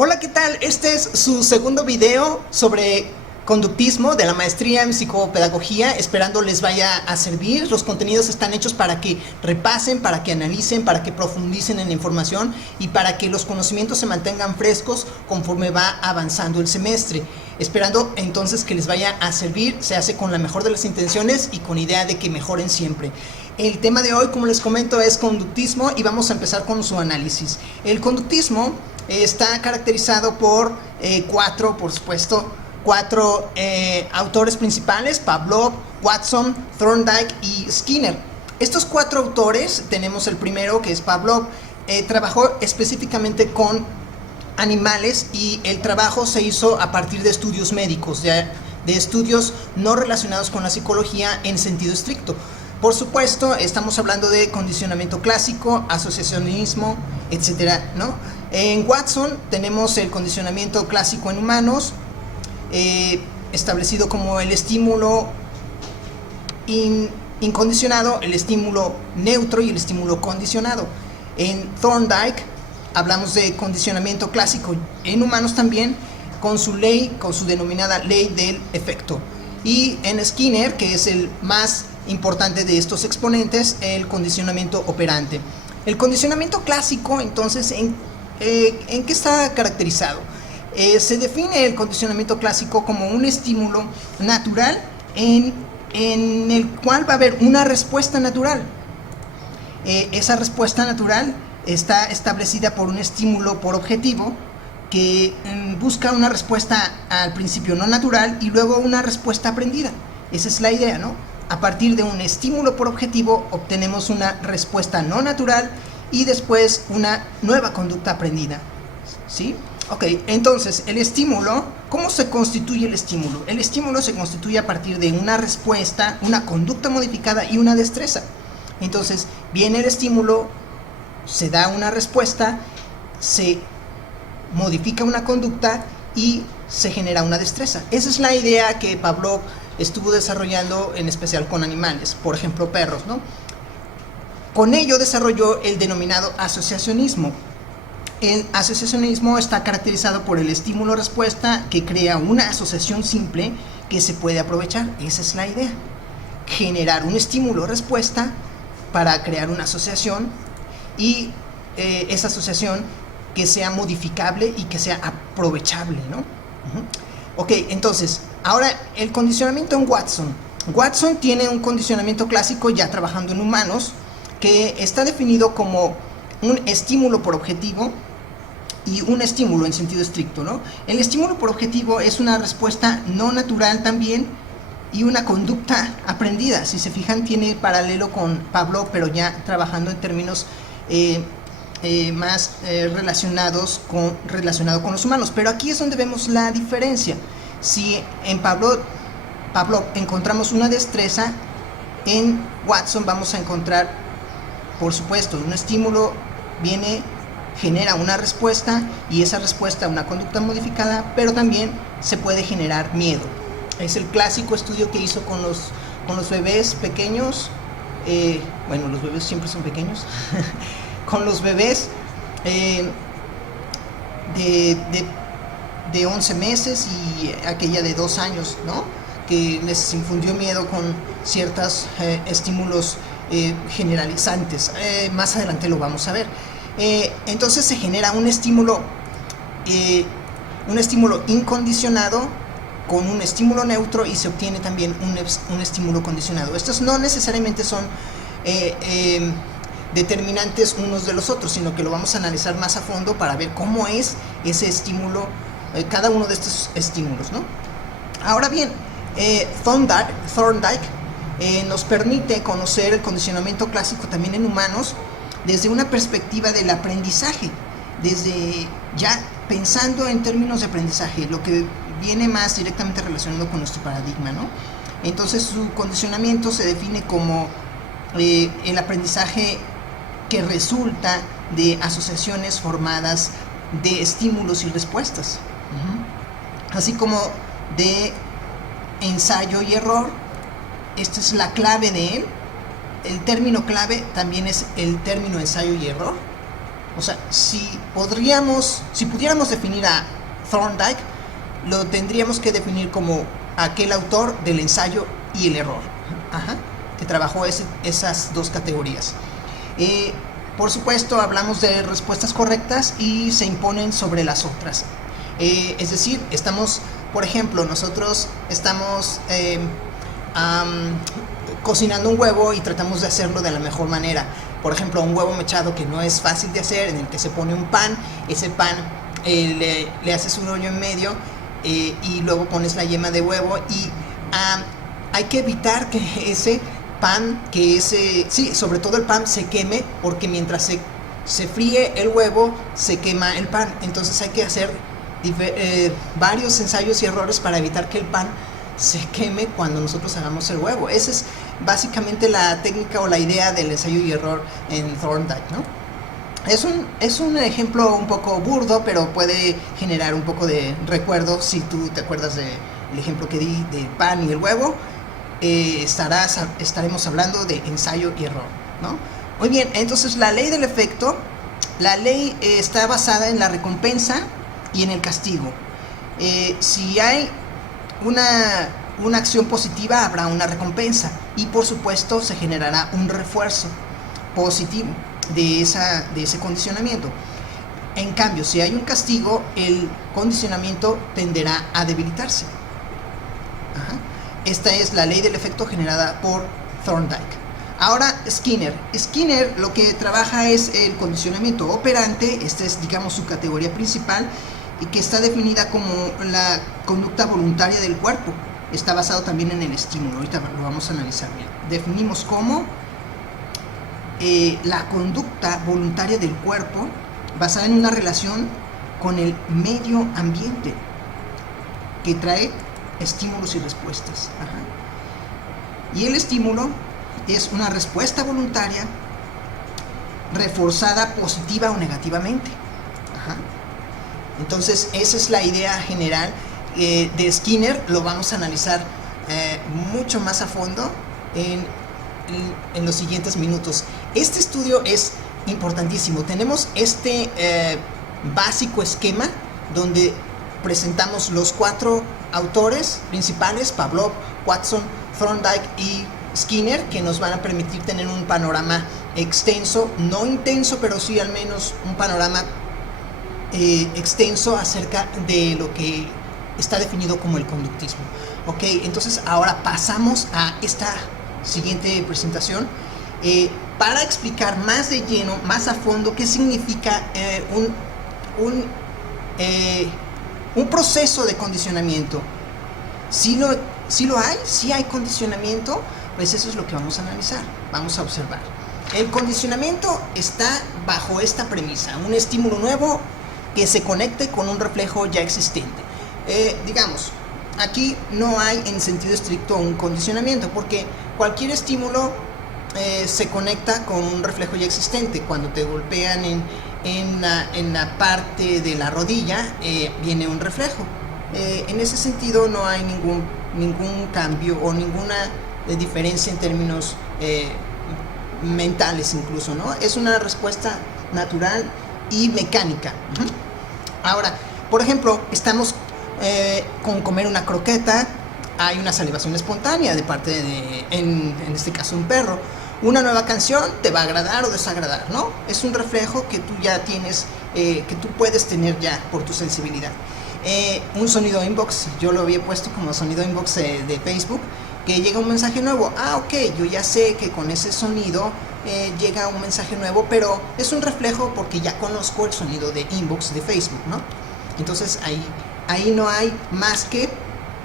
Hola, ¿qué tal? Este es su segundo video sobre conductismo de la maestría en psicopedagogía. Esperando les vaya a servir. Los contenidos están hechos para que repasen, para que analicen, para que profundicen en la información y para que los conocimientos se mantengan frescos conforme va avanzando el semestre. Esperando entonces que les vaya a servir. Se hace con la mejor de las intenciones y con idea de que mejoren siempre. El tema de hoy, como les comento, es conductismo y vamos a empezar con su análisis. El conductismo está caracterizado por cuatro autores principales: Pavlov, Watson, Thorndike y Skinner. Estos cuatro autores, tenemos el primero, que es Pavlov. Trabajó específicamente con animales y el trabajo se hizo a partir de estudios médicos, de estudios no relacionados con la psicología en sentido estricto. Por supuesto, estamos hablando de condicionamiento clásico, asociacionismo, etcétera, ¿no? En Watson tenemos el condicionamiento clásico en humanos, establecido como el estímulo incondicionado, el estímulo neutro y el estímulo condicionado. En Thorndike hablamos de condicionamiento clásico en humanos también, con su denominada ley del efecto. Y en Skinner, que es el más importante de estos exponentes, el condicionamiento operante. El condicionamiento clásico, entonces, ¿en qué está caracterizado? Se define el condicionamiento clásico como un estímulo natural en el cual va a haber una respuesta natural. Esa respuesta natural está establecida por un estímulo por objetivo que busca una respuesta al principio no natural y luego una respuesta aprendida. Esa es la idea, ¿no? A partir de un estímulo por objetivo obtenemos una respuesta no natural y después una nueva conducta aprendida, ¿sí? Ok, entonces el estímulo, ¿cómo se constituye el estímulo? El estímulo se constituye a partir de una respuesta, una conducta modificada y una destreza. Entonces viene el estímulo, se da una respuesta, se modifica una conducta y se genera una destreza. Esa es la idea que Pavlov estuvo desarrollando, en especial con animales, por ejemplo perros, ¿no? Con ello desarrolló el denominado asociacionismo. El asociacionismo está caracterizado por el estímulo-respuesta que crea una asociación simple que se puede aprovechar. Esa es la idea. Generar un estímulo-respuesta para crear una asociación y esa asociación que sea modificable y que sea aprovechable, ¿no? Ok, entonces, ahora el condicionamiento en Watson. Watson tiene un condicionamiento clásico ya trabajando en humanos que está definido como un estímulo por objetivo y un estímulo en sentido estricto, ¿no? El estímulo por objetivo es una respuesta no natural también y una conducta aprendida. Si se fijan, tiene paralelo con Pavlov, pero ya trabajando en términos más relacionado con los humanos. Pero aquí es donde vemos la diferencia. Si en Pavlov encontramos una destreza, en Watson vamos a encontrar, por supuesto, un estímulo genera una respuesta y esa respuesta una conducta modificada, pero también se puede generar miedo. Es el clásico estudio que hizo con los bebés pequeños. Bueno, los bebés siempre son pequeños. Con los bebés de 11 meses y aquella de 2 años, ¿no? Que les infundió miedo con ciertos estímulos generalizantes. Más adelante lo vamos a ver. Entonces se genera un estímulo incondicionado con un estímulo neutro y se obtiene también un estímulo condicionado. Estos no necesariamente son determinantes unos de los otros, sino que lo vamos a analizar más a fondo para ver cómo es ese estímulo, cada uno de estos estímulos, ¿no? Ahora bien, Thorndike nos permite conocer el condicionamiento clásico también en humanos desde una perspectiva del aprendizaje, desde ya pensando en términos de aprendizaje, lo que viene más directamente relacionado con nuestro paradigma, ¿no? Entonces su condicionamiento se define como el aprendizaje que resulta de asociaciones formadas de estímulos y respuestas, así como de ensayo y error. Esta es la clave de él. El término clave también es el término ensayo y error, O sea, si pudiéramos definir a Thorndike, lo tendríamos que definir como aquel autor del ensayo y el error, que trabajó esas dos categorías. Por supuesto, hablamos de respuestas correctas y se imponen sobre las otras. Es decir, por ejemplo, nosotros estamos cocinando un huevo y tratamos de hacerlo de la mejor manera. Por ejemplo, un huevo mechado que no es fácil de hacer, en el que se pone un pan, ese pan le haces un hoyo en medio y luego pones la yema de huevo y hay que evitar que ese pan, sobre todo el pan se queme, porque mientras se fríe el huevo se quema el pan. Entonces hay que hacer varios ensayos y errores para evitar que el pan se queme cuando nosotros hagamos el huevo. Esa es básicamente la técnica o la idea del ensayo y error en Thorndike, ¿no? Es un ejemplo un poco burdo, pero puede generar un poco de recuerdo. Si tú te acuerdas del ejemplo que di del pan y el huevo, estaremos hablando de ensayo y error, ¿no? Muy bien, entonces la ley del efecto, la ley está basada en la recompensa y en el castigo. Si hay una acción positiva, habrá una recompensa y por supuesto se generará un refuerzo positivo de ese condicionamiento. En cambio, si hay un castigo, el condicionamiento tenderá a debilitarse. Esta es la ley del efecto generada por Thorndike. Ahora Skinner lo que trabaja es el condicionamiento operante. Esta es, digamos, su categoría principal, y que está definida como la conducta voluntaria del cuerpo. Está basado también en el estímulo. Ahorita lo vamos a analizar bien. Definimos como la conducta voluntaria del cuerpo basada en una relación con el medio ambiente que trae estímulos y respuestas. Y el estímulo es una respuesta voluntaria reforzada positiva o negativamente. Entonces esa es la idea general de Skinner. Lo vamos a analizar mucho más a fondo en los siguientes minutos. Este estudio es importantísimo. Tenemos este básico esquema donde presentamos los 4 autores principales: Pavlov, Watson, Thorndike y Skinner, que nos van a permitir tener un panorama extenso, no intenso, pero sí al menos un panorama extenso acerca de lo que está definido como el conductismo. Ok, entonces ahora pasamos a esta siguiente presentación para explicar más de lleno, más a fondo, qué significa un proceso de condicionamiento. Si hay condicionamiento, pues eso es lo que vamos a analizar, vamos a observar. El condicionamiento está bajo esta premisa: un estímulo nuevo que se conecte con un reflejo ya existente. Digamos, aquí no hay en sentido estricto un condicionamiento, porque cualquier estímulo se conecta con un reflejo ya existente. Cuando te golpean en la parte de la rodilla, viene un reflejo. En ese sentido no hay ningún cambio o ninguna diferencia en términos mentales incluso, ¿no? Es una respuesta natural y mecánica. Ahora, por ejemplo, estamos con comer una croqueta, hay una salivación espontánea de parte de, en este caso, un perro. Una nueva canción te va a agradar o desagradar, ¿no? Es un reflejo que tú ya tienes, que tú puedes tener ya por tu sensibilidad. Un sonido inbox, yo lo había puesto como sonido inbox de Facebook, que llega un mensaje nuevo. Ok, yo ya sé que con ese sonido llega un mensaje nuevo, pero es un reflejo porque ya conozco el sonido de inbox de Facebook, ¿no? Entonces ahí no hay más que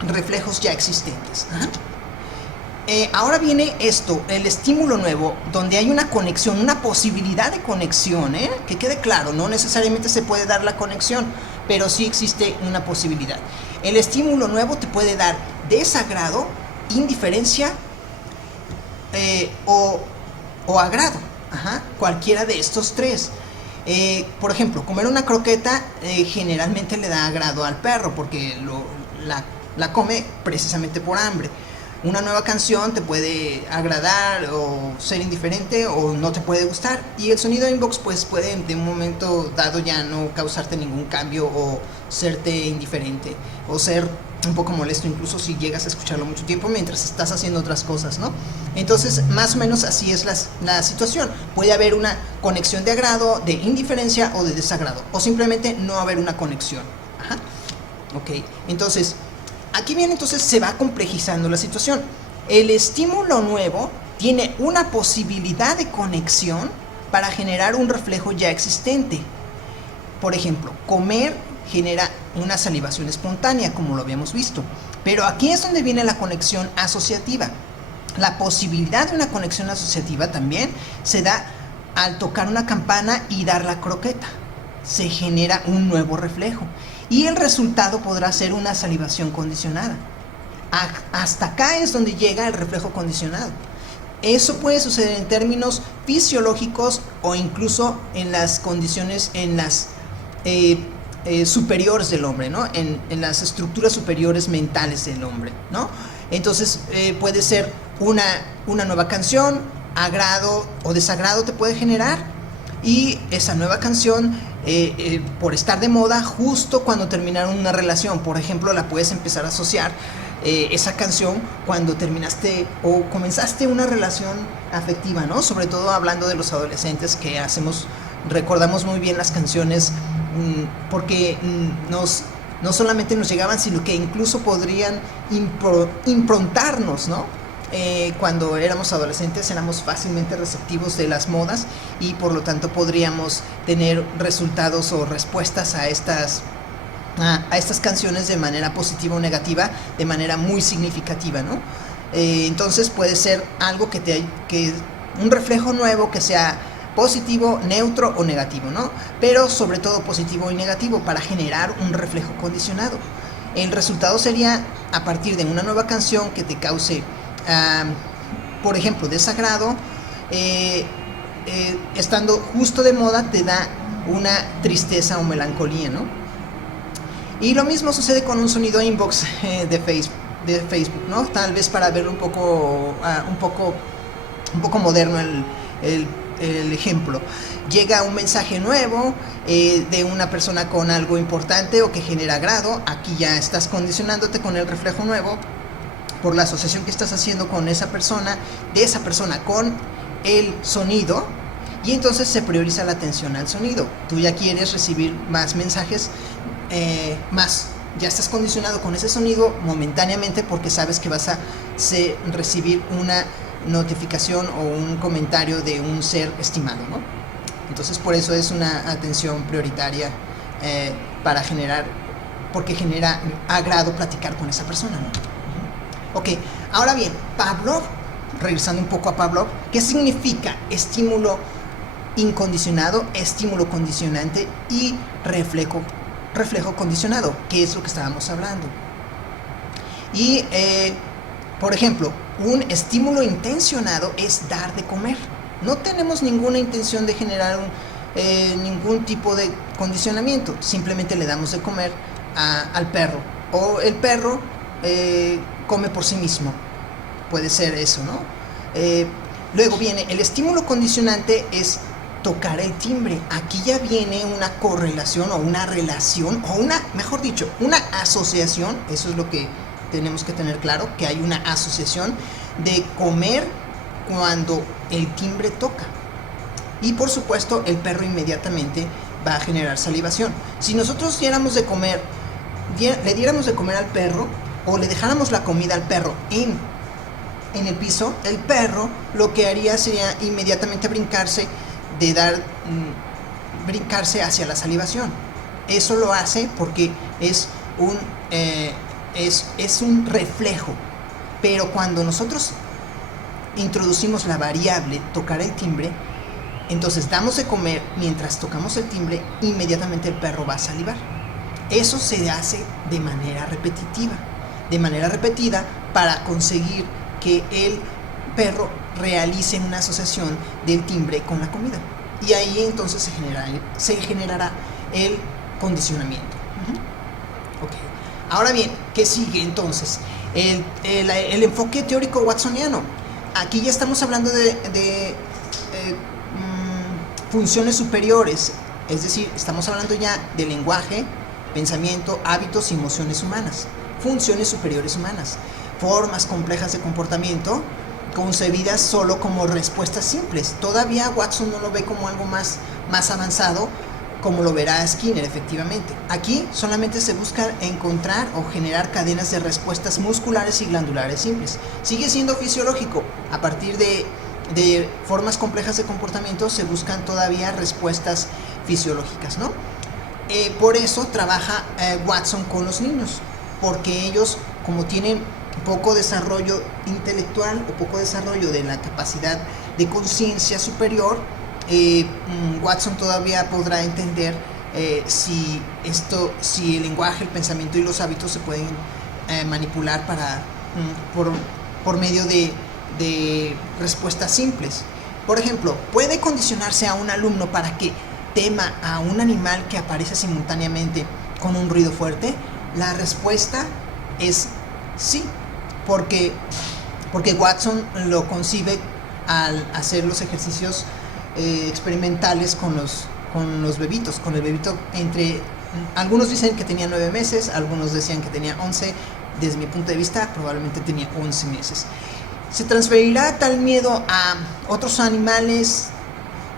reflejos ya existentes. Ahora viene esto, el estímulo nuevo, donde hay una conexión, una posibilidad de conexión, que quede claro, no necesariamente se puede dar la conexión, pero sí existe una posibilidad. El estímulo nuevo te puede dar desagrado, indiferencia o agrado, cualquiera de estos tres. Por ejemplo, comer una croqueta generalmente le da agrado al perro porque la come precisamente por hambre. Una nueva canción te puede agradar o ser indiferente o no te puede gustar, y el sonido inbox pues puede de un momento dado ya no causarte ningún cambio o serte indiferente o ser un poco molesto incluso si llegas a escucharlo mucho tiempo mientras estás haciendo otras cosas, ¿no? Entonces más o menos así es la situación. Puede haber una conexión de agrado, de indiferencia o de desagrado, o simplemente no haber una conexión. Ajá. Ok, entonces aquí viene, entonces se va complejizando la situación. El estímulo nuevo tiene una posibilidad de conexión para generar un reflejo ya existente. Por ejemplo, comer genera una salivación espontánea, como lo habíamos visto. Pero aquí es donde viene la conexión asociativa. La posibilidad de una conexión asociativa también se da al tocar una campana y dar la croqueta. Se genera un nuevo reflejo. Y el resultado podrá ser una salivación condicionada. Hasta acá es donde llega el reflejo condicionado. Eso puede suceder en términos fisiológicos o incluso en las condiciones, en las superiores del hombre, ¿no? En las estructuras superiores mentales del hombre, ¿no? Entonces puede ser una nueva canción, agrado o desagrado te puede generar, y esa nueva canción por estar de moda justo cuando terminaron una relación, por ejemplo, la puedes empezar a asociar esa canción cuando terminaste o comenzaste una relación afectiva, ¿no? Sobre todo hablando de los adolescentes, que recordamos muy bien las canciones porque no solamente nos llegaban, sino que incluso podrían improntarnos, ¿no? Cuando éramos adolescentes éramos fácilmente receptivos de las modas y por lo tanto podríamos tener resultados o respuestas a estas canciones de manera positiva o negativa, de manera muy significativa, ¿no? Entonces puede ser algo que un reflejo nuevo que sea positivo, neutro o negativo, ¿no? Pero sobre todo positivo y negativo para generar un reflejo condicionado. El resultado sería, a partir de una nueva canción que te cause por ejemplo, desagrado, estando justo de moda te da una tristeza o melancolía, ¿no? Y lo mismo sucede con un sonido inbox de Facebook, ¿no? Tal vez para verlo un poco moderno el ejemplo. Llega un mensaje nuevo de una persona con algo importante o que genera agrado. Aquí ya estás condicionándote con el reflejo nuevo por la asociación que estás haciendo con esa persona, de esa persona con el sonido, y entonces se prioriza la atención al sonido. Tú ya quieres recibir más mensajes, ya estás condicionado con ese sonido momentáneamente porque sabes que vas a recibir una notificación o un comentario de un ser estimado, ¿no? Entonces por eso es una atención prioritaria porque genera agrado platicar con esa persona, ¿no? Ok, ahora bien, Pavlov, regresando un poco a Pavlov, ¿qué significa estímulo incondicionado, estímulo condicionante y reflejo condicionado? ¿Qué es lo que estábamos hablando? Y, por ejemplo, un estímulo intencionado es dar de comer. No tenemos ninguna intención de generar ningún tipo de condicionamiento, simplemente le damos de comer al perro, o el perro come por sí mismo, puede ser eso, ¿no? Luego viene el estímulo condicionante, es tocar el timbre. Aquí ya viene una correlación o una relación o mejor dicho, una asociación. Eso es lo que tenemos que tener claro, que hay una asociación de comer cuando el timbre toca. Y por supuesto el perro inmediatamente va a generar salivación. Si nosotros le diéramos de comer al perro o le dejáramos la comida al perro en el piso, el perro lo que haría sería inmediatamente brincarse hacia la salivación. Eso lo hace porque es un reflejo. Pero cuando nosotros introducimos la variable tocar el timbre, entonces damos de comer mientras tocamos el timbre, inmediatamente el perro va a salivar. Eso se hace de manera repetida para conseguir que el perro realice una asociación del timbre con la comida. Y ahí entonces se generará el condicionamiento. Okay. Ahora bien, ¿qué sigue entonces? el enfoque teórico watsoniano. Aquí ya estamos hablando de funciones superiores, es decir, estamos hablando ya de lenguaje, pensamiento, hábitos y emociones humanas, funciones superiores humanas, formas complejas de comportamiento concebidas solo como respuestas simples. Todavía Watson no lo ve como algo más avanzado, como lo verá Skinner efectivamente. Aquí solamente se busca encontrar o generar cadenas de respuestas musculares y glandulares simples. Sigue siendo fisiológico. A partir de formas complejas de comportamiento se buscan todavía respuestas fisiológicas, ¿no? Por eso trabaja Watson con los niños, porque ellos, como tienen poco desarrollo intelectual o poco desarrollo de la capacidad de conciencia superior, Watson todavía podrá entender si el lenguaje, el pensamiento y los hábitos se pueden manipular por medio de respuestas simples. Por ejemplo, ¿puede condicionarse a un alumno para que tema a un animal que aparece simultáneamente con un ruido fuerte? La respuesta es sí, porque Watson lo concibe al hacer los ejercicios experimentales con los bebitos, con el bebito algunos dicen que tenía 9 meses, algunos decían que tenía 11, desde mi punto de vista probablemente tenía 11 meses. ¿Se transferirá tal miedo a otros animales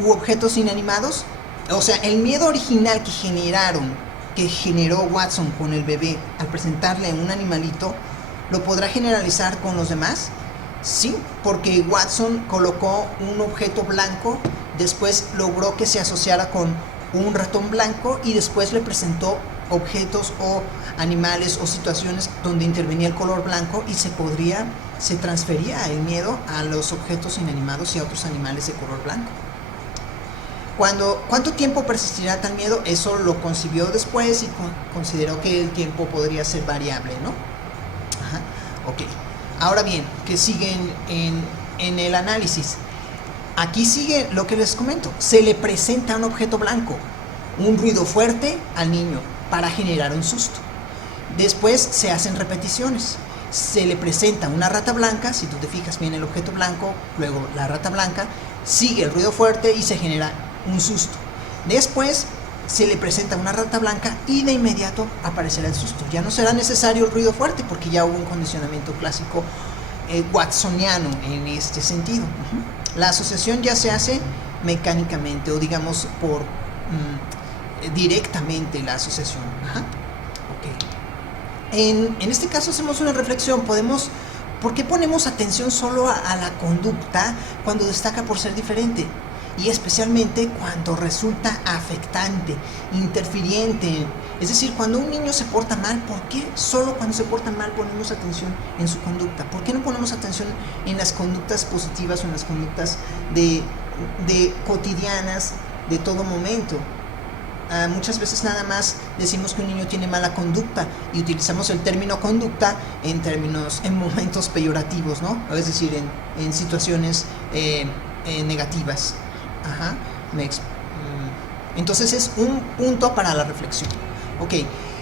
u objetos inanimados? O sea, el miedo original que generó Watson con el bebé al presentarle un animalito, ¿lo podrá generalizar con los demás? Sí, porque Watson colocó un objeto blanco, después logró que se asociara con un ratón blanco y después le presentó objetos o animales o situaciones donde intervenía el color blanco y se transfería el miedo a los objetos inanimados y a otros animales de color blanco. ¿Cuánto tiempo persistirá tal miedo? Eso lo concibió después y consideró que el tiempo podría ser variable, ¿no? Ajá. Ok. Ahora bien, ¿qué sigue en el análisis? Aquí sigue lo que les comento. Se le presenta un objeto blanco, un ruido fuerte al niño para generar un susto. Después se hacen repeticiones. Se le presenta una rata blanca, si tú te fijas bien el objeto blanco, luego la rata blanca, sigue el ruido fuerte y se genera un susto. Después se le presenta una rata blanca y de inmediato aparecerá el susto. Ya no será necesario el ruido fuerte porque ya hubo un condicionamiento clásico watsoniano en este sentido. La asociación ya se hace mecánicamente o digamos directamente la asociación. Okay. En este caso hacemos una reflexión. ¿Por qué ponemos atención solo a la conducta cuando destaca por ser diferente? Y especialmente cuando resulta afectante, interfiriente. Es decir, cuando un niño se porta mal, ¿por qué solo cuando se porta mal ponemos atención en su conducta? ¿Por qué no ponemos atención en las conductas positivas o en las conductas de cotidianas de todo momento? Muchas veces nada más decimos que un niño tiene mala conducta y utilizamos el término conducta en momentos peyorativos, ¿no? Es decir, en situaciones negativas. Ajá. Entonces es un punto para la reflexión. Ok,